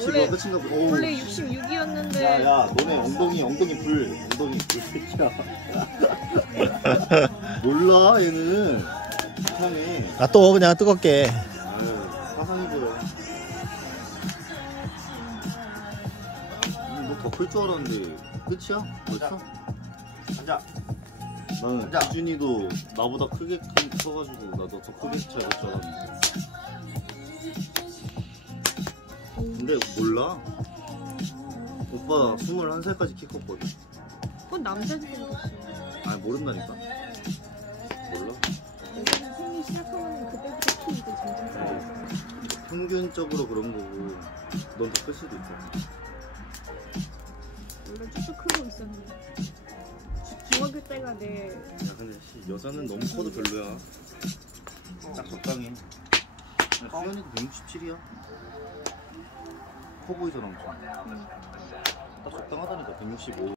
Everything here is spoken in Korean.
원래 끝인가 보다. 원래 66이었는데. 야야 너네 엉덩이 불 새끼야. 몰라 얘는 이상해. 놔둬 그냥 뜨겁게. 아유 화상이 보여. 너 더 클 줄 알았는데 끝이야? 벌써? 앉아. 나는 앉아. 기준이도 나보다 크게 커가지고 나도 더 크게 차야 줄 알았는데. 근데 몰라. 오빠 21살까지 키 컸거든. 그건 남자지 그렇지. 아니 모른다니까. 몰라. 여자는 생기 시작하면 그때부터 키 이제 점점 커져. 평균적으로 그런 거고 넌 더 클 수도 있어. 원래 쭉쭉 크고 있었는데. 중학교 때가 내. 야 근데 여자는 너무 커도 별로야. 딱 적당해. 수현이도 167이야. 커 보이잖아 엄청. 딱 적당하다니까 165.